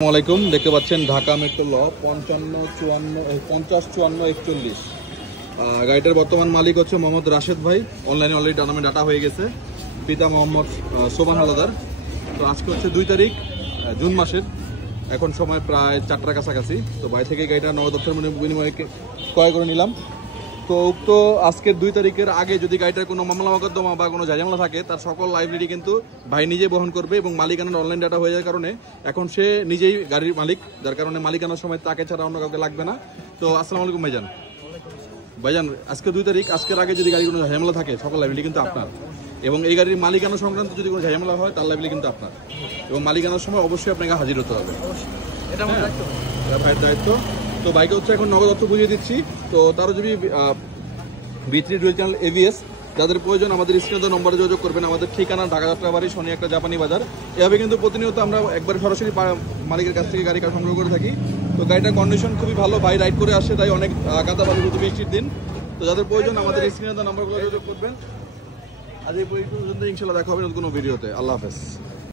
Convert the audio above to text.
আসসালামাইকুম, দেখতে পাচ্ছেন ঢাকা মেট্রো ল 505441। গাড়িটার বর্তমান মালিক হচ্ছে মোহাম্মদ রাশেদ ভাই। অনলাইনে অলরেডি নামে ডাটা হয়ে গেছে। পিতা মোহাম্মদ সোমান হালাদার। তো আজকে হচ্ছে 2 তারিখ জুন মাসের, এখন সময় প্রায় 4টার কাছাকাছি। তো ভাই থেকে গাড়িটা নগদ অর্থের বিনিময়ে ক্রয় করে নিলাম। তো উক্ত আজকের 2 তারিখের আগে যদি গাড়িটার কোনো মামলা মোকদ্দমা বা কোনো ঝামেলা থাকে, তার সকল লাইবিলিটি কিন্তু ভাই নিজেই বহন করবে এবং মালিকানার অনলাইন ডাটা হয়ে যাওয়ার কারণে এখন সে নিজেই গাড়ির মালিক, যার কারণে মালিকানার সময় তাকে ছাড়া অন্য কাউকে লাগবে না। তো আসসালামু আলাইকুম ভাইজান। ভাইজান, আজকে 2 তারিখ, আজকের আগে যদি গাড়ির কোনো ঝামেলা থাকে, সকল লাইবিলিটি কিন্তু আপনার, এবং এই গাড়ির মালিকানা সংক্রান্ত যদি কোনো ঝামেলা হয় তার লাইবিলিটি কিন্তু আপনার, এবং মালিকানার সময় অবশ্যই আপনাকে হাজির হতে হবে। এটা আমার দায়িত্ব, ভাইয়ের দায়িত্ব। তো বাইকে হচ্ছে এখন নগদ অর্থ বুঝিয়ে দিচ্ছি। তো তারও যদি V3 ডুয়েল চ্যানেল ABS যাদের প্রয়োজন, আমাদের স্ক্রিনে নম্বরে যোগাযোগ করবেন। আমাদের ঠিকানা ঢাকা যাত্রাবাড়ি, শনি একটা জাপানি বাজার। এভাবে কিন্তু প্রতিনিয়ত আমরা একবার সরাসরি মালিকের কাছ থেকে গাড়ি সংগ্রহ করে থাকি। তো গাড়িটার কন্ডিশন খুবই ভালো, ভাই রাইড করে আসে, তাই অনেক কাদা বালি হতো বৃষ্টির দিন। তো যাদের প্রয়োজন আমাদের স্ক্রিনে নম্বরগুলো যোগাযোগ করবেন। আজ এই পর্যন্ত, ইনশাল্লাহ দেখা হবে নতুন কোনো ভিডিওতে। আল্লাহ হাফেজ।